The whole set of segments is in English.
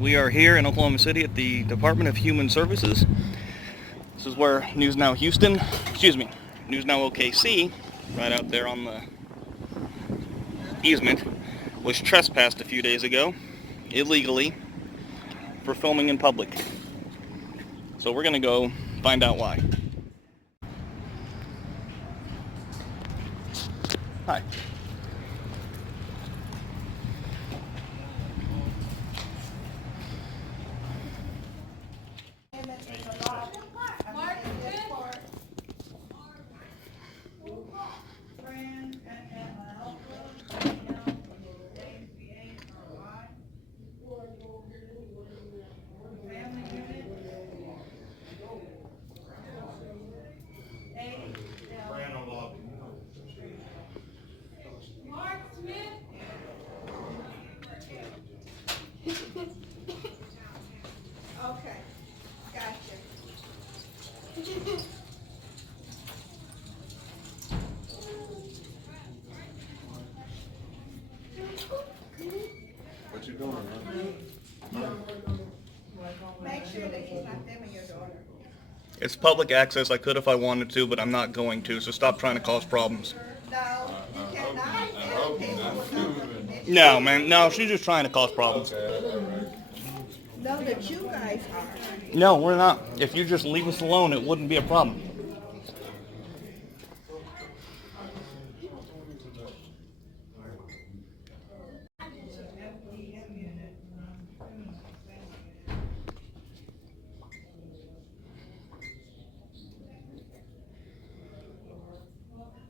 We are here in Oklahoma City at the Department of Human Services. This is where News Now Houston, News Now OKC, right out there on the easement, was trespassed a few days ago, illegally, for filming in public. So we're gonna go find out why. Hi. Okay, gotcha. What you doing, man? Make sure that he's not filming your daughter. It's public access. I could if I wanted to, but I'm not going to, so stop trying to cause problems. No, you cannot film people without the permission. No, man, no, she's just trying to cause problems. Know that you guys are. No, we're not. If you just leave us alone, it wouldn't be a problem.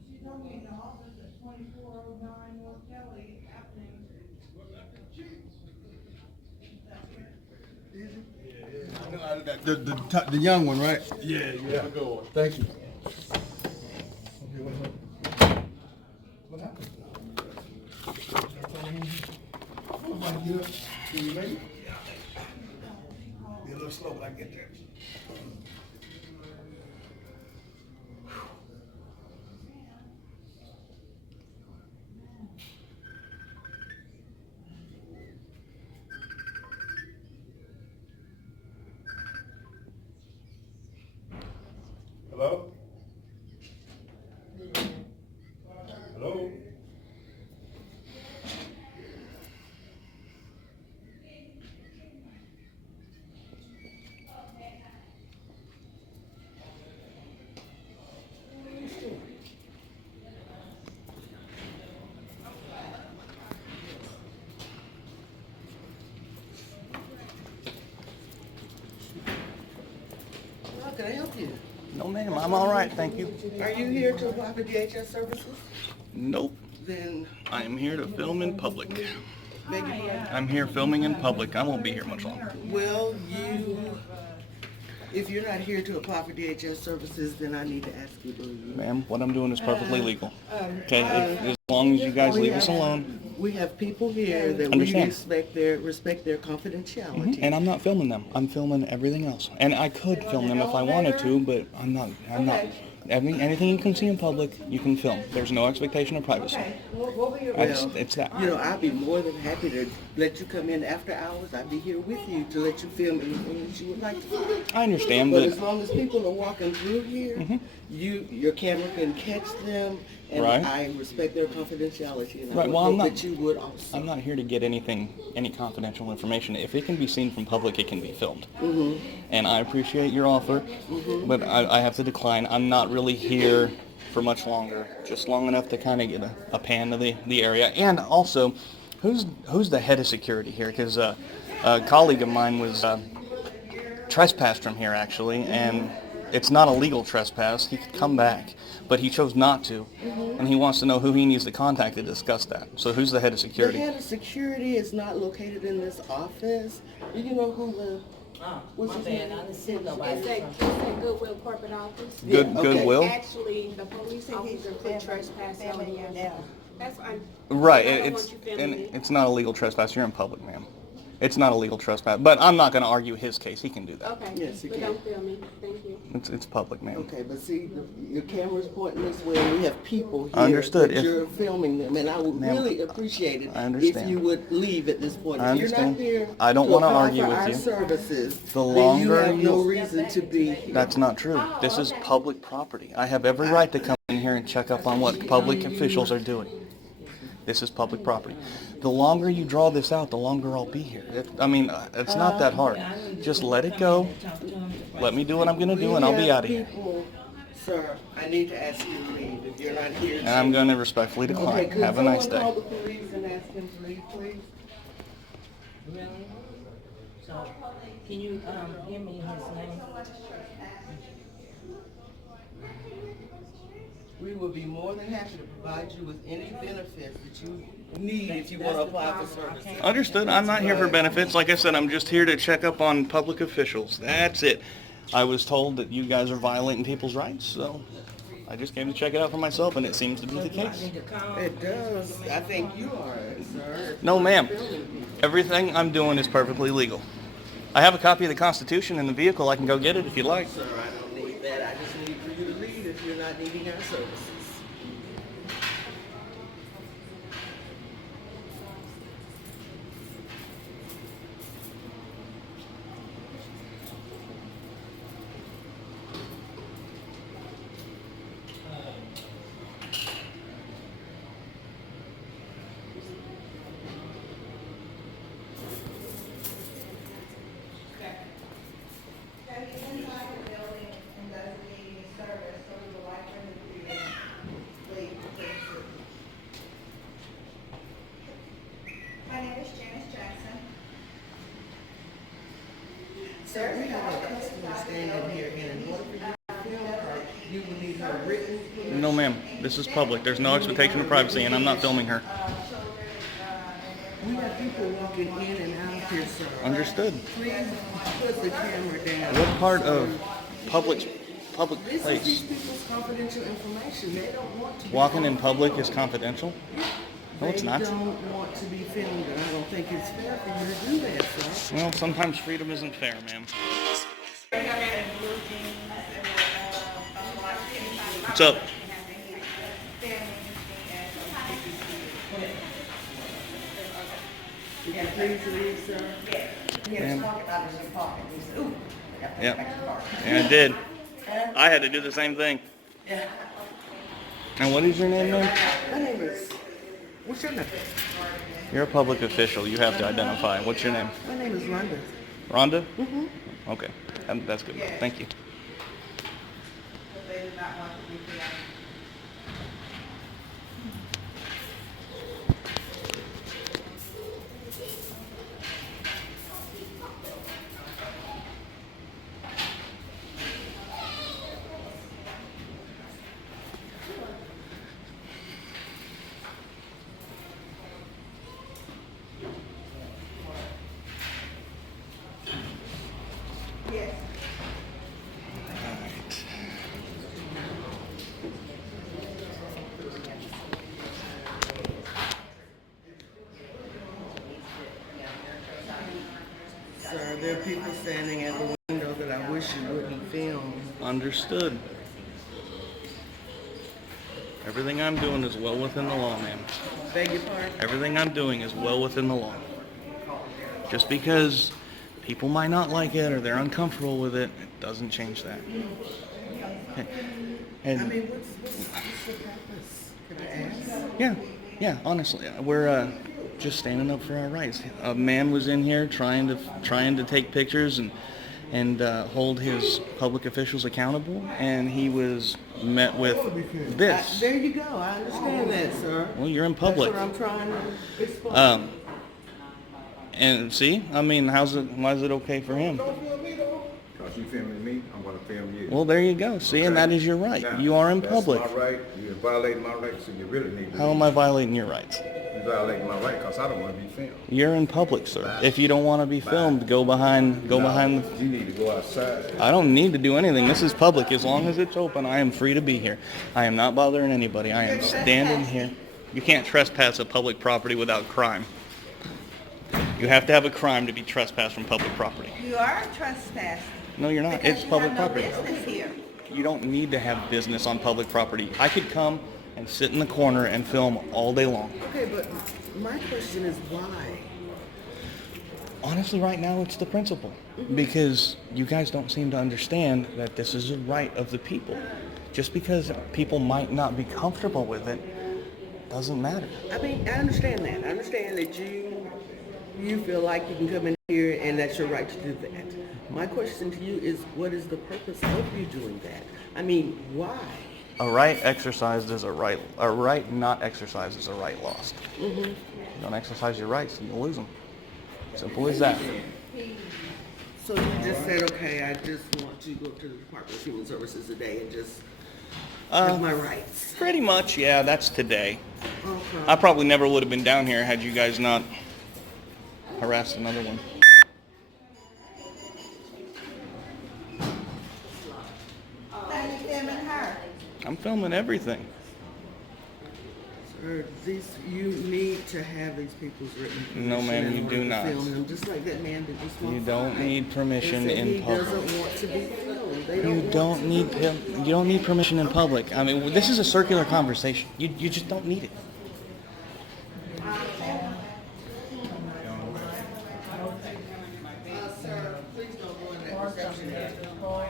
She told me in the office at 2409 N Kelley Ave. The young one, right? Yeah. Thank you. What happened? Can you make it? Be a little slow, but I get there. Hello? Hello? How can I help you? No, ma'am, I'm all right, thank you. Are you here to apply for DHS services? Nope, Then, I am here to film in public. beg your pardon? I'm here filming in public. I won't be here much longer. Well, if you're not here to apply for DHS services, then I need to ask you to leave. Ma'am, what I'm doing is perfectly legal. Okay, as long as you guys leave us alone. We have people here that we Understand. respect their confidentiality. And I'm not filming them. I'm filming everything else. And I could film them if I wanted to, but I'm not. Anything you can see in public, you can film. There's no expectation of privacy. It's that. You know, I'd be more than happy to let you come in after hours. I'd be here with you to let you film anything that you would like to film. I understand, But but as long as people are walking through here, your camera can catch them, and Right. I respect their confidentiality, and I Right, would well, hope I'm not- that you would also. I'm not here to get any confidential information. If it can be seen from public, it can be filmed. And I appreciate your offer, but I have to decline. I'm not really here for much longer, just long enough to kind of get a pan of the area. And also, who's the head of security here? Because a colleague of mine was trespassed from here, actually, and it's not a legal trespass. He could come back, but he chose not to, and he wants to know who he needs to contact to discuss that. So who's the head of The security? head of security is not located in this office. Do you know who the? What's his name? It's at Goodwill Corporate Office. Good Yeah, okay. Goodwill. Actually, the police officer put trespass on you. That's why. Right. I don't It's want you filming and it. it's not a legal trespass. You're in public, ma'am. It's not illegal trespass, but I'm not going to argue his case. He can do that. Okay. Yes, you But can. don't film me. Thank you. It's public, ma'am. Okay, but see, your camera's pointing this way, and we have people here. Understood. That you're filming them, and I would Ma'am, really appreciate it I if understand. you would leave at this point. I If you're not understand. here I don't to wanna apply argue for with our you. services, The then you longer have you- no reason to be here. That's not true. This is public property. I have every right to come in here and check up on what public officials are doing. This is public property. The longer you draw this out, the longer I'll be here. It's not that hard. Just let it go. Let me do what I'm going to do, and I'll be out of here. People, sir, I need to ask you to leave if you're not here. And I'm going to respectfully Okay, decline. could Have a nice someone call day. the police and ask him to leave, please? Really? So, can you, give me his name? We would be more than happy to provide you with any benefits that you need if you want to apply for services. Understood. I'm not here for benefits. Like I said, I'm just here to check up on public officials. That's it. I was told that you guys are violating people's rights, so I just came to check it out for myself, and it seems to be the case. It does. I think you are, sir. No, ma'am. Everything I'm doing is perfectly legal. I have a copy of the Constitution in the vehicle. I can go get it if you'd like. Sir, I don't need that. I just need for you to leave if you're not needing our services. So he's inside the building and doesn't need any service, so we would like him to leave, please. My name is Janice Jackson. Sir, we have a customer standing here, and in order for you to film her, you will need her written permission. No, ma'am. This is public. There's no expectation of privacy, and I'm not filming her. We have people walking in and out here, sir. Understood. Please put the camera down. What part of public This is place? these people's confidential information. They don't want to be Walking in public is confidential? No, it's not. They don't want to be filmed, and I don't think it's fair for you to do that, sir. Well, sometimes freedom isn't fair, ma'am. What's up? You can please leave, sir. Ma'am. Yep. Yeah, I did. I had to do the same thing. And what is your name, ma'am? My name is, what's your name? You're a public official. You have to identify. What's your name? My name is Rhonda. Rhonda? Okay. That's good. Thank you. They did not want to be filmed. Yes. Sir, there are people standing at the window that I wish you wouldn't film. Understood. Everything I'm doing is well within the law, ma'am. Beg your pardon? Everything I'm doing is well within the law. Just because people might not like it or they're uncomfortable with it, it doesn't change that. Okay. I And mean, what's the purpose? Can I ask? yeah, honestly, we're just standing up for our rights. A man was in here trying to take pictures and hold his public officials accountable, and he was met with this. There you go. I understand that, sir. Well, you're in public. That's what I'm trying to explain. And see, I mean, why is it okay for him? Don't film me though. Cause you filming me, I'm gonna film you. Well, there you go. See, and that is your right. Now, You are in public. That's my right. You're violating my rights, so you really need to. How am I violating your rights? You violating my right, cause I don't wanna be filmed. You're in public, sir. If you don't want to be filmed, go behind the. You need to go outside. I don't need to do anything. This is public. As long as it's open, I am free to be here. I am not bothering anybody. I am standing here. You can't trespass a public property without crime. You have to have a crime to be trespassed from public property. You are trespassed. No, you're not. Because It's you public have no property. business here. You don't need to have business on public property. I could come and sit in the corner and film all day long. Okay, but my question is why? Honestly, right now, it's the principle. Because you guys don't seem to understand that this is a right of the people. Just because people might not be comfortable with it doesn't matter. I mean, I understand that. I understand that you feel like you can come in here and that's your right to do that. My question to you is, what is the purpose of you doing that? I mean, why? A right exercised is a right. A right not exercised is a right lost. You don't exercise your rights, you lose them. Simple as that. So you just said, okay, I just want to go to the Department of Human Services today and just have my rights. Pretty much, yeah, that's today. Okay. I probably never would have been down here had you guys not harassed another one. Now you filming her. I'm filming everything. Sir, you need to have these people's written permission. No, ma'am, in you order do to not. film them, just like that man did this one. You don't Friday. need permission They said in he public. doesn't want to be filmed. They You don't need permission in public. I mean, this is a circular conversation. You just don't need it. Sir, please don't go in that reception area.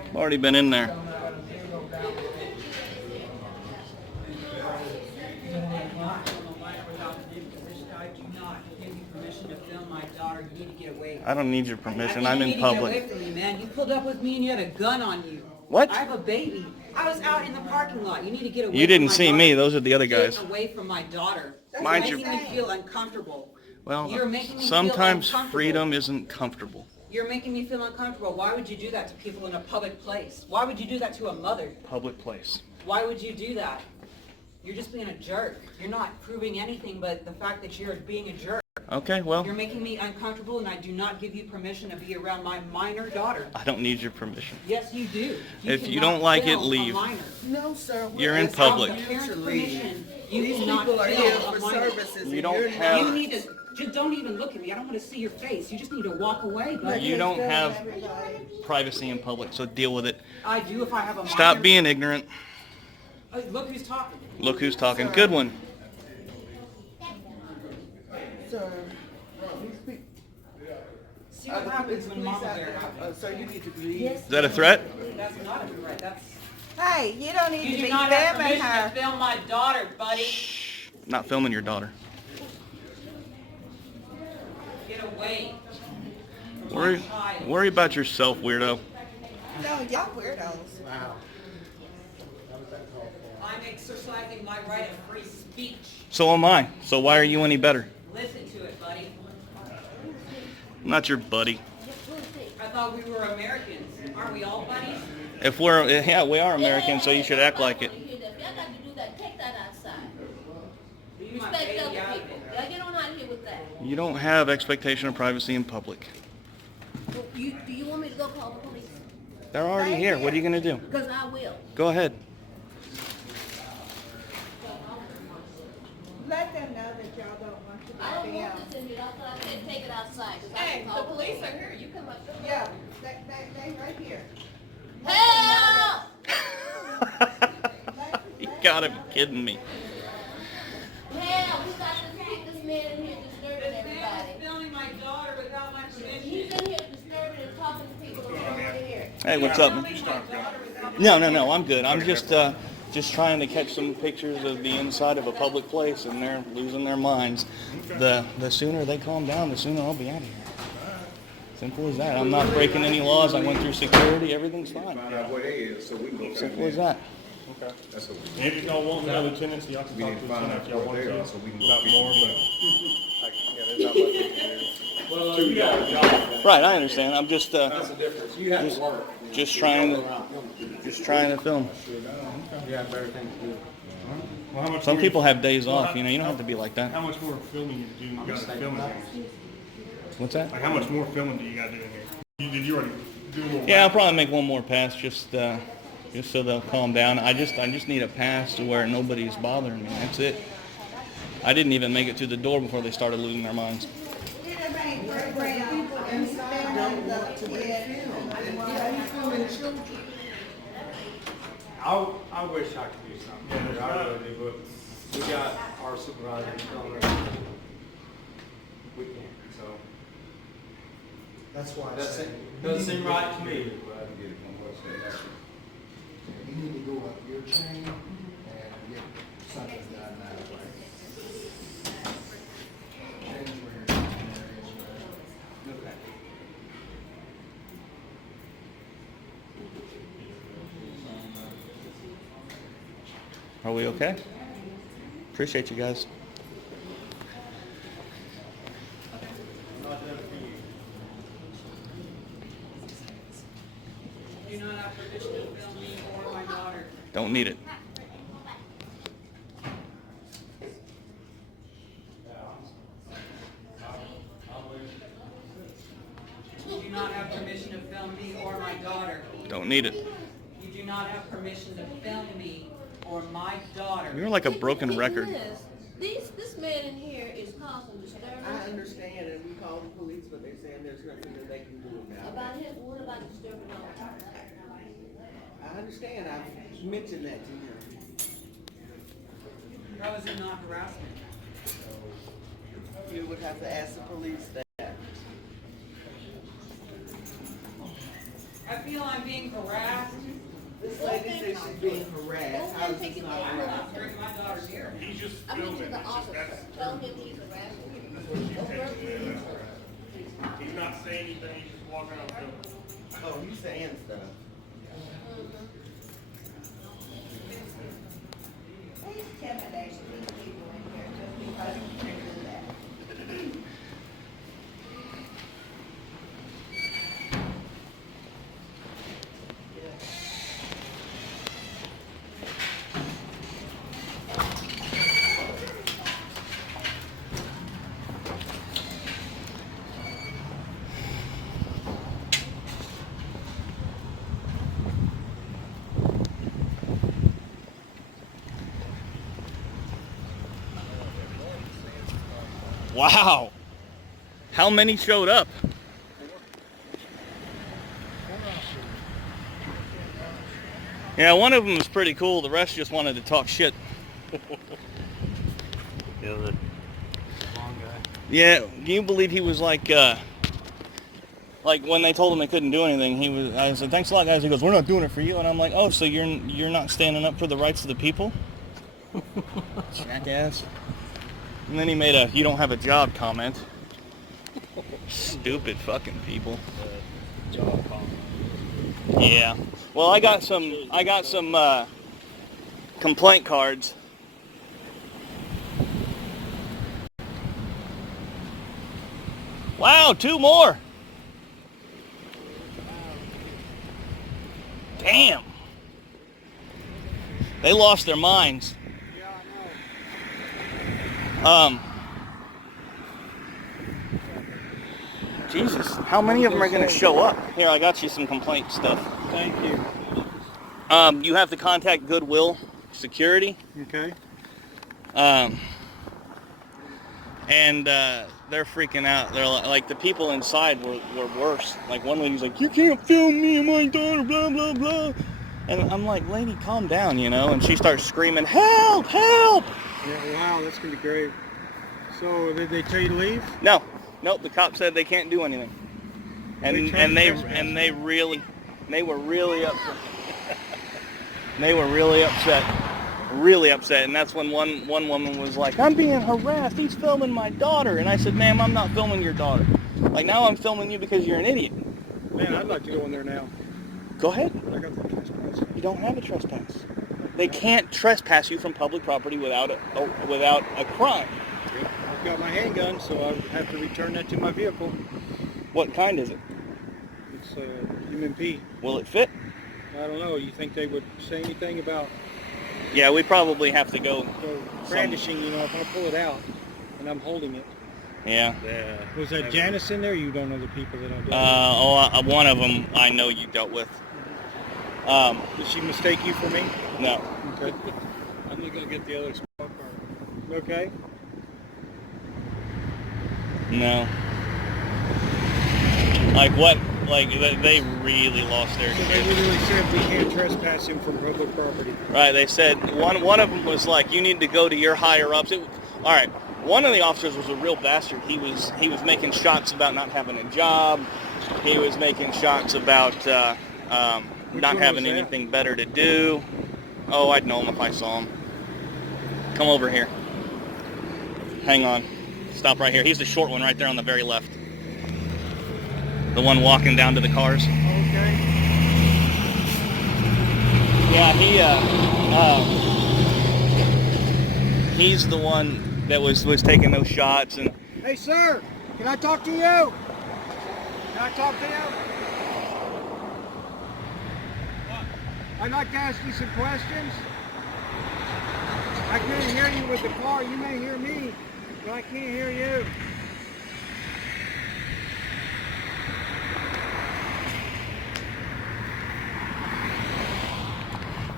I've already been in there. I do not give you permission to film my daughter. You need to get away. I don't need your permission. I I'm think in you need to get away public. from me, man. You pulled up with me and you had a gun on you. What? I have a baby. I was out in the parking lot. You need to get away. You didn't from my see daughter. me. Those are the other guys. Get away from my daughter. Mind You're you- making me feel uncomfortable. Well, You're making me feel sometimes uncomfortable. freedom isn't comfortable. You're making me feel uncomfortable. Why would you do that to people in a public place? Why would you do that to a mother? Public place. Why would you do that? You're just being a jerk. You're not proving anything but the fact that you're being a jerk. Okay, well, You're making me uncomfortable, and I do not give you permission to be around my minor daughter. I don't need your permission. Yes, you do. If you cannot don't like it, film a leave. minor. No, sir. You're in asking public. you Parents' to leave. permission. You These cannot people are film here a for minor. services. You and don't you're have- You not. need to just don't even look at me. I don't want to see your face. You just need to walk away, buddy. You don't have privacy in public, so deal with it. I do if I have a minor. Stop being ignorant. Oh, look who's talking. Look who's talking. Good one. Sir, these people. See what happens when Mama Bear happens. Sir, you need to leave. Is that a threat? That's not a threat. That's. Hey, you don't need You to do be not have filming permission her. to film my daughter, buddy. Not filming your daughter. Get away. from my Worry, child. worry about yourself, weirdo. No, y'all weirdos. I'm exercising my right of free speech. So am I. So why are you any better? Listen to it, buddy. I'm not your buddy. I thought we were Americans. Aren't we all buddies? If we're, yeah, we are Americans, so you should act like it. If y'all got to do that, take that outside. Leave my Respect baby other out of people. it. Y'all get on out of here with that. You don't have expectation of privacy in public. Do you want me to go call the police? They're already here. What are you going to do? Because I will. Go ahead. Let them know that y'all don't want to be I don't want filmed. this in here. That's what I said. Take it outside. 'Cause I Hey, can the call police are here, you come up. Yeah, they right here. Help! You gotta be kidding me. Hell, we got to get this man in here disturbing everybody. Filming my daughter without my permission. He's in here disturbing and talking to people who don't want to hear. Hey, what's up? No, I'm good. I'm just trying to catch some pictures of the inside of a public place, and they're losing their minds. The sooner they calm down, the sooner I'll be out of here. Simple as that. I'm not breaking any laws. I went through security. Everything's fine. Find out what it is, so we can go. Simple as that. Okay. That's what we And if y'all want the other tenants, y'all can We talk need to to the find tenant out if y'all what want they to. are, so we can About go more, feed but. Yeah, there's not much in here. Well, you got a job. Right, I understand. I'm just That's the difference. You have to work. just trying to film. You have better things to do. Well, how much Some more- people have days Well, off. You know, you don't have to be like How that. much more filming do you got to filming? What's that? Like, how much more filming do you got to do in here? Did you already do more? Yeah, I'll probably make one more pass just so they'll calm down. I just need a pass to where nobody's bothering me. That's it. I didn't even make it to the door before they started losing their minds. It ain't people inside don't want to be filmed. And why are you filming children? I wish I could do something. Yeah, I really do, but we got our supervisor telling us we can't, so. That's why I That's said. it. Doesn't seem right to me. You need to go up your chain and get something done that way. Change where your chain is. Okay. Are we okay? Appreciate you guys. Do not have permission to film me or my daughter. Don't need it. You do not have permission to film me or my daughter. Don't need it. You do not have permission to film me or my daughter. You're like a broken record. This man in here is causing disturbance. I understand, and we called the police, but they're saying there's nothing that they can do about About it. him, what about disturbing all? I understand, I've mentioned that to him. How is it not harassment? You would have to ask the police that. I feel I'm being harassed. This lady says she's being harassed. How is this not I'm harassment? not bringing my daughter here. I mean, to the officer, tell him he's harassing. He's not saying anything, he's just walking out the Oh, you saying stuff. Please intimidate these people in here just because you can do that. Wow. How many showed up? Yeah, one of them was pretty cool. The rest just wanted to talk shit. Yeah, can you believe he was like when they told him they couldn't do anything, I said, thanks a lot, guys. He goes, we're not doing it for you. And I'm like, oh, so you're not standing up for the rights of the people? Jackass. And then he made a "you don't have a job" comment. Stupid fucking people. Yeah. Well, I got some complaint cards. Wow, 2 more. Damn. They lost their minds. Jesus, how many of them are going to show up? Here, I got you some complaint stuff. Thank you. You have to contact Goodwill Security. Okay. And they're freaking out. They're like the people inside were worse. Like one lady's like, you can't film me and my daughter, blah, blah, blah. And I'm like, lady, calm down, you know? And she starts screaming, help, help! Yeah, wow, that's going to be great. So, did they tell you to leave? No, nope. The cop said they can't do anything, and they were really upset. They were really upset, and that's when one woman was like, "I'm being harassed. He's filming my daughter," and I said, "Ma'am, I'm not filming your daughter. Like now, I'm filming you because you're an idiot." Man, I'd like to go in there now. Go ahead. I got the trespass. You don't have a trespass. They can't trespass you from public property without a crime. I've got my handgun, so I have to return that to my vehicle. What kind is it? It's M&P. Will it fit? I don't know. You think they would say anything about Yeah, we probably have to go. brandishing? You know, if I pull it out and I'm holding it. Yeah. Was that Janice in there? You don't know the people that I dealt with? One of them I know you dealt with. Did she mistake you for me? No. Okay. I'm gonna go get the other squad car. Okay. No. Like what? Like they really lost their So they shit. literally said we can't trespass him from public property. Right? They said one of them was like, you need to go to your higher ups. All right. One of the officers was a real bastard. He was making shots about not having a job. He was making shots about not having anything better to do. Oh, I'd know him if I saw him. Come over here. Hang on. Stop right here. He's the short one right there on the very left. The one walking down to the cars. Okay. Yeah, he's the one that was taking those shots. And Hey, sir, can I talk to you? Can I talk to you? I'd like to ask you some questions. I couldn't hear you with the car. You may hear me, but I can't hear you.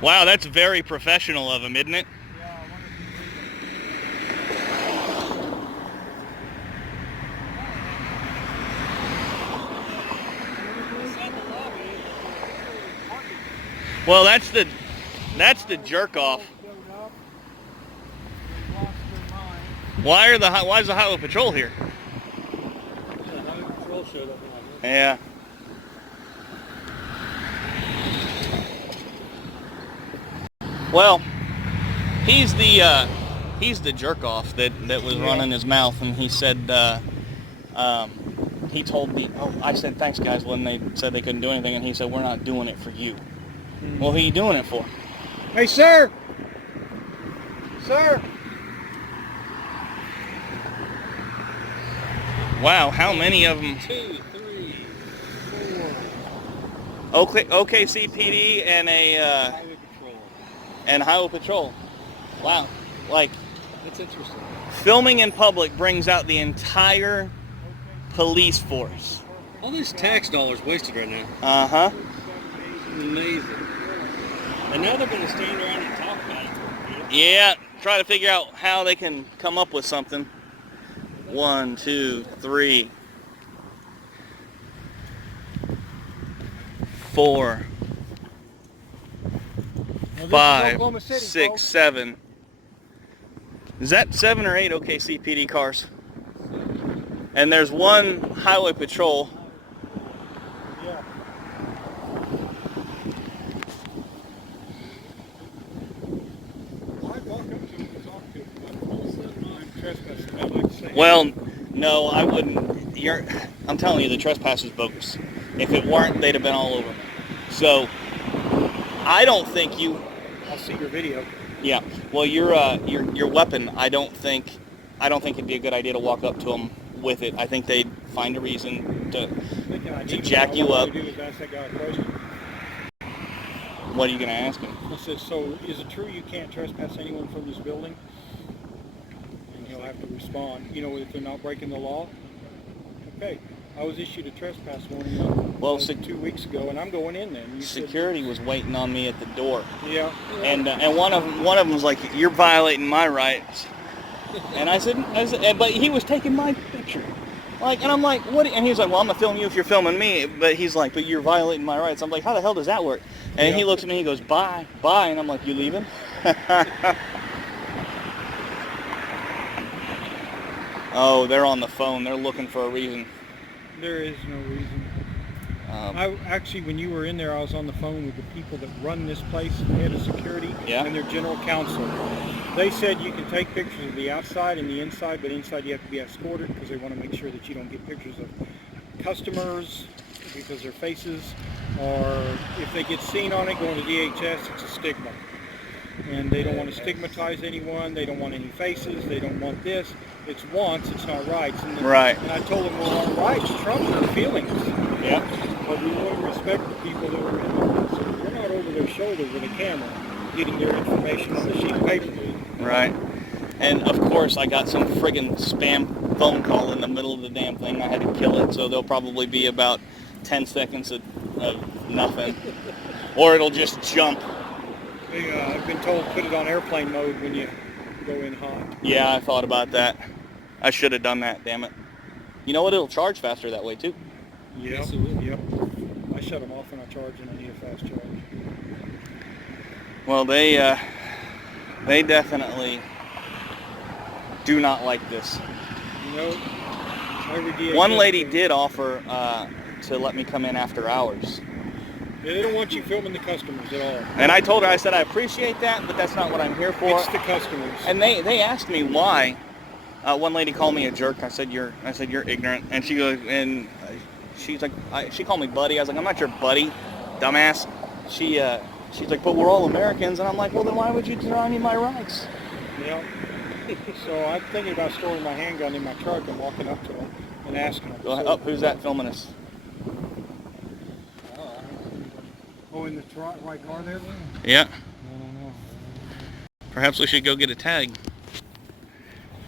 wow, that's very professional of him, isn't it? Well, that's the jerk off. Why is the highway patrol here? Yeah. Well, he's the jerk off that was running his mouth, and he said he told me, oh, I said thanks guys when they said they couldn't do anything, and he said we're not doing it for you. Well, who are you doing it for? Hey, sir! Sir! Wow, how many of them? 2, 3, 4. OKC PD and Highway patrol. and highway patrol. Wow, like That's interesting. filming in public brings out the entire police force. All these tax dollars wasted right now. Uh-huh. Amazing. And now they're going to stand around and talk about it. Yeah, try to figure out how they can come up with something. 1, 2, 3, 4, 5, Oklahoma City, 6, folks. 7. Is that 7 or 8 OKC PD cars? And there's one highway patrol. Yeah. I'd walk up to him and talk to him, but all of a sudden I'm trespassing. I'd like to say, Well, no, I wouldn't. I'm telling you, the trespass is bogus. If it weren't, they'd have been all over me. So, I don't think you. I'll see your video. Yeah. Well, your weapon. I don't think it'd be a good idea to walk up to them with it. I think they'd find a reason to jack you up. What I do is ask that guy a question. What are you gonna ask him? I said, so is it true you can't trespass anyone from this building? And he'll have to respond, if they're not breaking the law. Okay, I was issued a trespass warning Well, 2 weeks ago, and I'm going in there. And you said, security was waiting on me at the door, yeah. and one of them was like, "You're violating my rights," and I said, but he was taking my picture. And I'm like, what? And he's like, well, I'm gonna film you if you're filming me. But he's like, but you're violating my rights. I'm like, how the hell does that work? And he looks at me, he goes, bye, and I'm like, you leaving? Oh, they're on the phone. They're looking for a reason. There is no reason. When you were in there, I was on the phone with the people that run this place, head of security, and their general counsel. They said you can take pictures of the outside and the inside, but inside you have to be escorted because they want to make sure that you don't get pictures of customers because their faces, or if they get seen on it going to DHS, it's a stigma. And they don't want to stigmatize anyone. They don't want any faces. They don't want this. It's wants, it's not rights. Right. And I told them, well, our rights trump our feelings. Yeah. But we want to respect the people that are in there. So we're not over their shoulder with a camera getting their information on a sheet of paper. Right. And of course, I got some friggin' spam phone call in the middle of the damn thing. I had to kill it, so there'll probably be about 10 seconds of nothing. Or it'll just jump. I've been told put it on airplane mode when you go in hot. Yeah, I thought about that. I should have done that, damn it. You know what? It'll charge faster that way, too. Yep, yep. I shut them off when I charge and I need a fast charge. Well, they definitely do not like this. Nope. Every DHS One lady thing. did offer to let me come in after hours. Yeah, they don't want you filming the customers at all. And I told her, I said, I appreciate that, but that's not what I'm here for. It's the customers. And they asked me why. One lady called me a jerk. I said you're ignorant. And she goes, and she's like, she called me buddy. I was like, I'm not your buddy, dumbass. She's like, but we're all Americans. And I'm like, well, then why would you deny me my rights? Yeah. So I'm thinking about storing my handgun in my truck and walking up to them and asking them. Go ahead. Oh, who's that filming us? Oh, in the right car there? Yeah. I don't know. Perhaps we should go get a tag.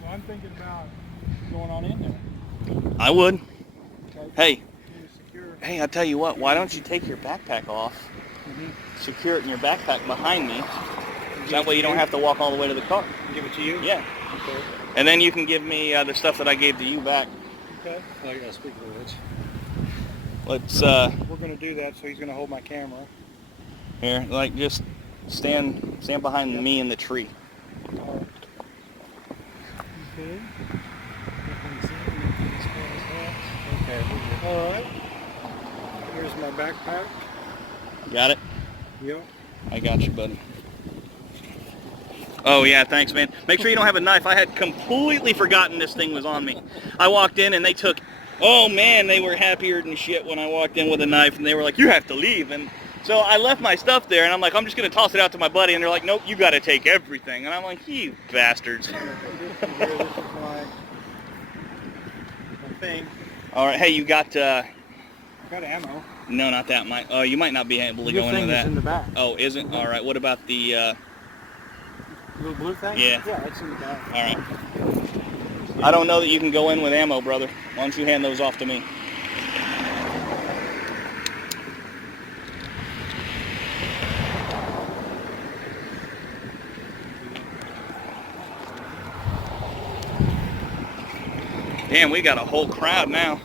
So I'm thinking about going on in there. I would. Okay. Hey, I tell you what. Why don't you take your backpack off? Secure it in your backpack behind me. That way you don't have to walk all the way to the car. Give it to you? Yeah. Okay. And then you can give me the stuff that I gave to you back. Okay. I gotta speak to which. Let's We're gonna do that, so he's gonna hold my camera. here, like just stand behind me in the tree. Okay. Okay. All right. Here's my backpack. Got it? Yep. I got you, buddy. Oh yeah, thanks, man. Make sure you don't have a knife. I had completely forgotten this thing was on me. I walked in and they took, oh man, they were happier than shit when I walked in with a knife, and they were like, you have to leave. And so I left my stuff there, and I'm like, I'm just gonna toss it out to my buddy, and they're like, nope, you gotta take everything. And I'm like, you bastards. This is my thing. All right, hey, you got Got ammo. no, not that. You might not be able to Your go thing into is that. in the back. Oh, is it? All right. What about the? Little blue thing? Yeah. Yeah, it's in the back. All right. I don't know that you can go in with ammo, brother. Why don't you hand those off to me? Damn, we got a whole crowd now.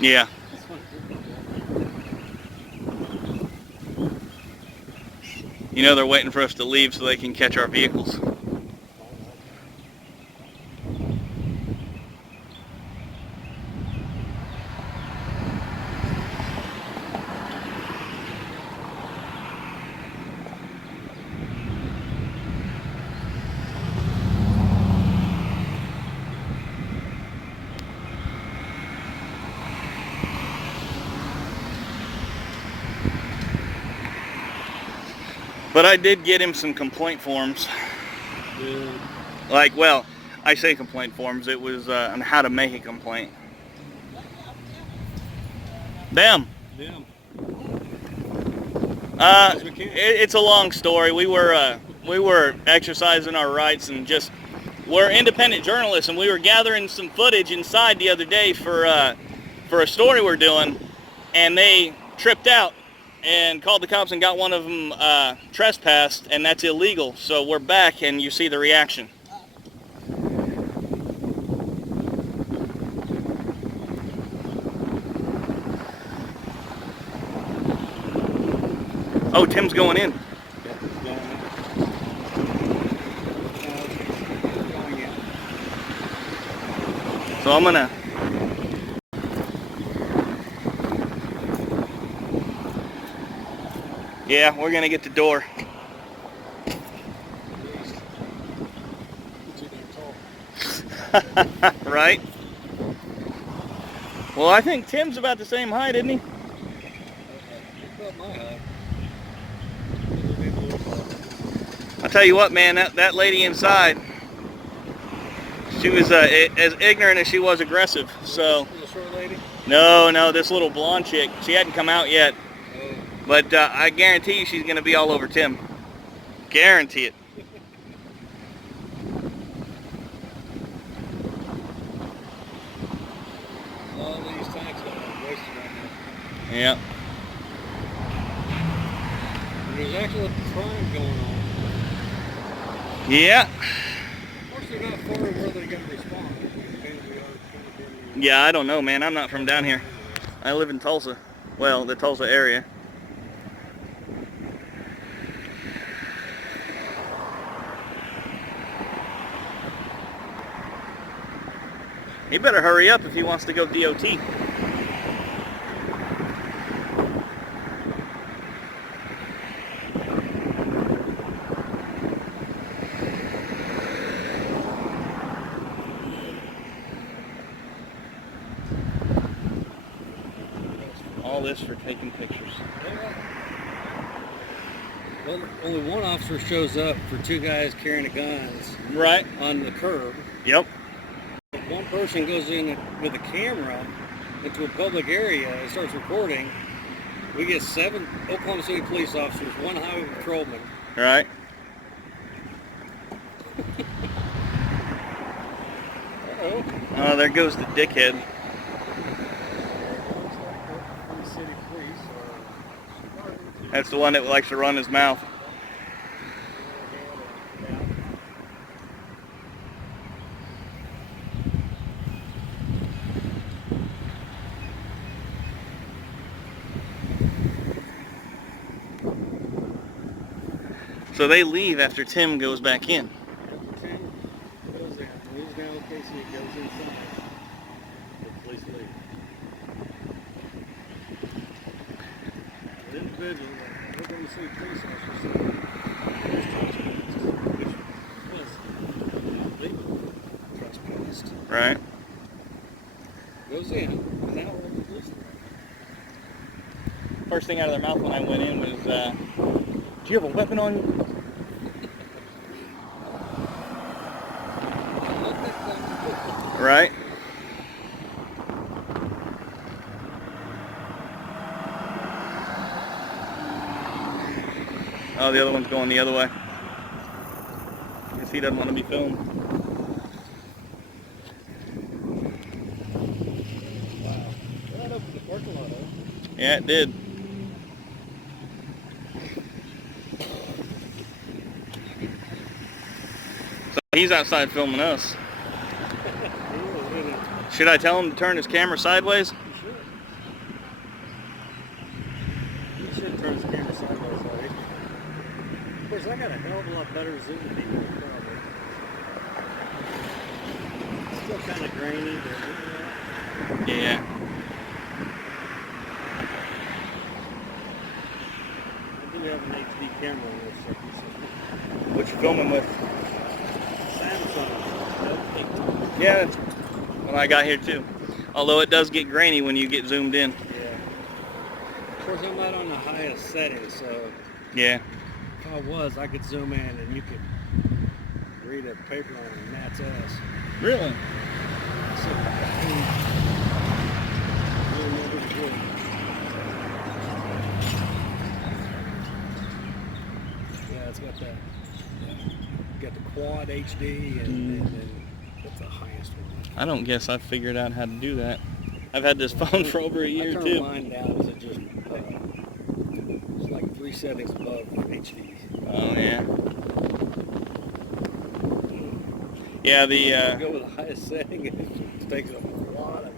Yeah. You know they're waiting for us to leave so they can catch our vehicles. But I did get him some complaint forms. Good. Like, well, I say complaint forms. It was on how to make a complaint. Damn. Damn. It's a long story. We were exercising our rights and just we're independent journalists, and we were gathering some footage inside the other day for a story we're doing, and they tripped out and called the cops and got one of them trespassed, and that's illegal. So we're back, and you see the reaction. Oh, Tim's going in. So I'm gonna. Yeah, we're gonna get the door. Right? Well, I think Tim's about the same height, isn't he? I'll tell you what, man, that lady inside, she was as ignorant as she was aggressive. So, no, this little blonde chick, she hadn't come out yet. But I guarantee you she's going to be all over Tim. Guarantee it. All these tanks that are wasted right now. Yeah. There's actually a crime going on. Yeah. Of course, they're not far where they're going to respond. Yeah, I don't know, man. I'm not from down here. I live in Tulsa. Well, the Tulsa area. He better hurry up if he wants to go DOT. All this for taking pictures. Well, only one officer shows up for two guys carrying guns Right. on the curb. Yep. If one person goes in with a camera into a public area and starts recording, we get 7 Oklahoma City police officers, 1 highway patrolman. Right. Uh-oh. Oh, there goes the dickhead. City police or That's the one that likes to run his mouth. So they leave after Tim goes back in. Tim goes in. He's now OKC, goes inside. The police leave. The individual, nobody see police officers, which was legal trespassed. Right. Goes in without all the police. First thing out of their mouth when I went in was, do you have a weapon on you? Right. Oh, the other one's going the other way. Guess he doesn't want to be filmed. Wow. That opened the parking lot up. Yeah, it did. So he's outside filming us. Should I tell him to turn his camera sideways? You should turn his camera sideways, buddy. Of course, I got a hell of a lot better zoom than people probably. It's still kind of grainy, but Yeah. I do have an HD camera on this second. What you filming with? Samsung. Yeah, that's what I got here too. Although it does get grainy when you get zoomed in. Yeah. Of course, I'm not on the highest setting, so Yeah. if I was, I could zoom in and you could read a paper on Matt's ass. Really? So, yeah, it's got that. Got the quad HD and that's the highest one. I don't guess I've figured out how to do that. I've had this phone for over a year I turned too. mine down to just it's like 3 settings above HD. Oh yeah. Yeah, You go with the highest setting, it takes a lot of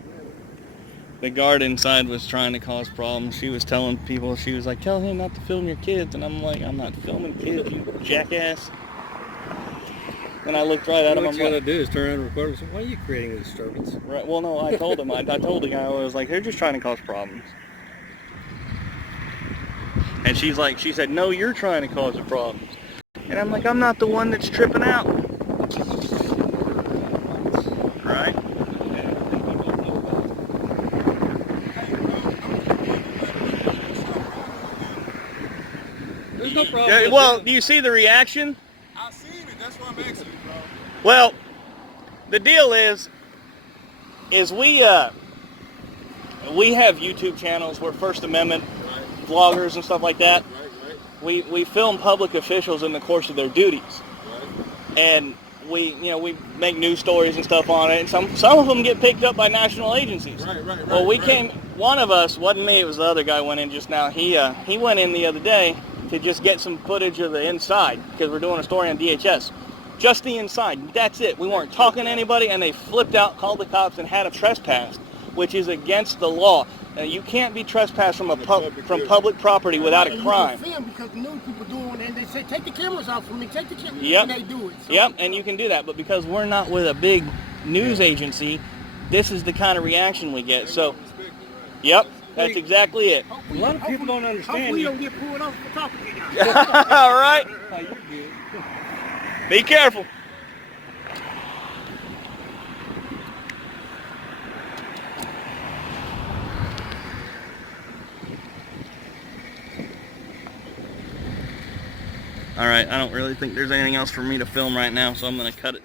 the guard inside was trying to cause problems. She was telling people, she was like, tell him not to film your kids. And I'm like, I'm not filming kids, you jackass. And I looked right at him. What I'm you gotta like, do is turn around and record and say, why are you creating a disturbance? right, well, no, I told him. I told the guy, I was like, they're just trying to cause problems. And she's like, she said, no, you're trying to cause the problems. And I'm like, I'm not the one that's tripping out. Right? There's no problem. Yeah, with well, that. do you see the reaction? I seen it, that's why I'm asking you, bro. Well, the deal is we have YouTube channels. We're First Amendment vloggers and stuff like that. Right. We film public officials in the course of their duties. Right. And we make news stories and stuff on it, and some of them get picked up by national agencies. Well, one of us, wasn't me, it was the other guy went in just now. He went in the other day to just get some footage of the inside, because we're doing a story on DHS. Just the inside. That's it. We weren't talking to anybody, and they flipped out, called the cops, and had a trespass, which is against the law. Now, you can't be trespassed from public property without a crime. Because the news people do it, and they say, take the cameras out from me, take the cameras, yep. and they do it. So. Yep, and you can do that, but because we're not with a big news agency, this is the kind of reaction we get. So, yep, that's exactly it. A lot of people don't understand. Hopefully you don't get pulled over for talking to you guys. All right. Oh, you're good. Be careful. All right, I don't really think there's anything else for me to film right now, so I'm going to cut it.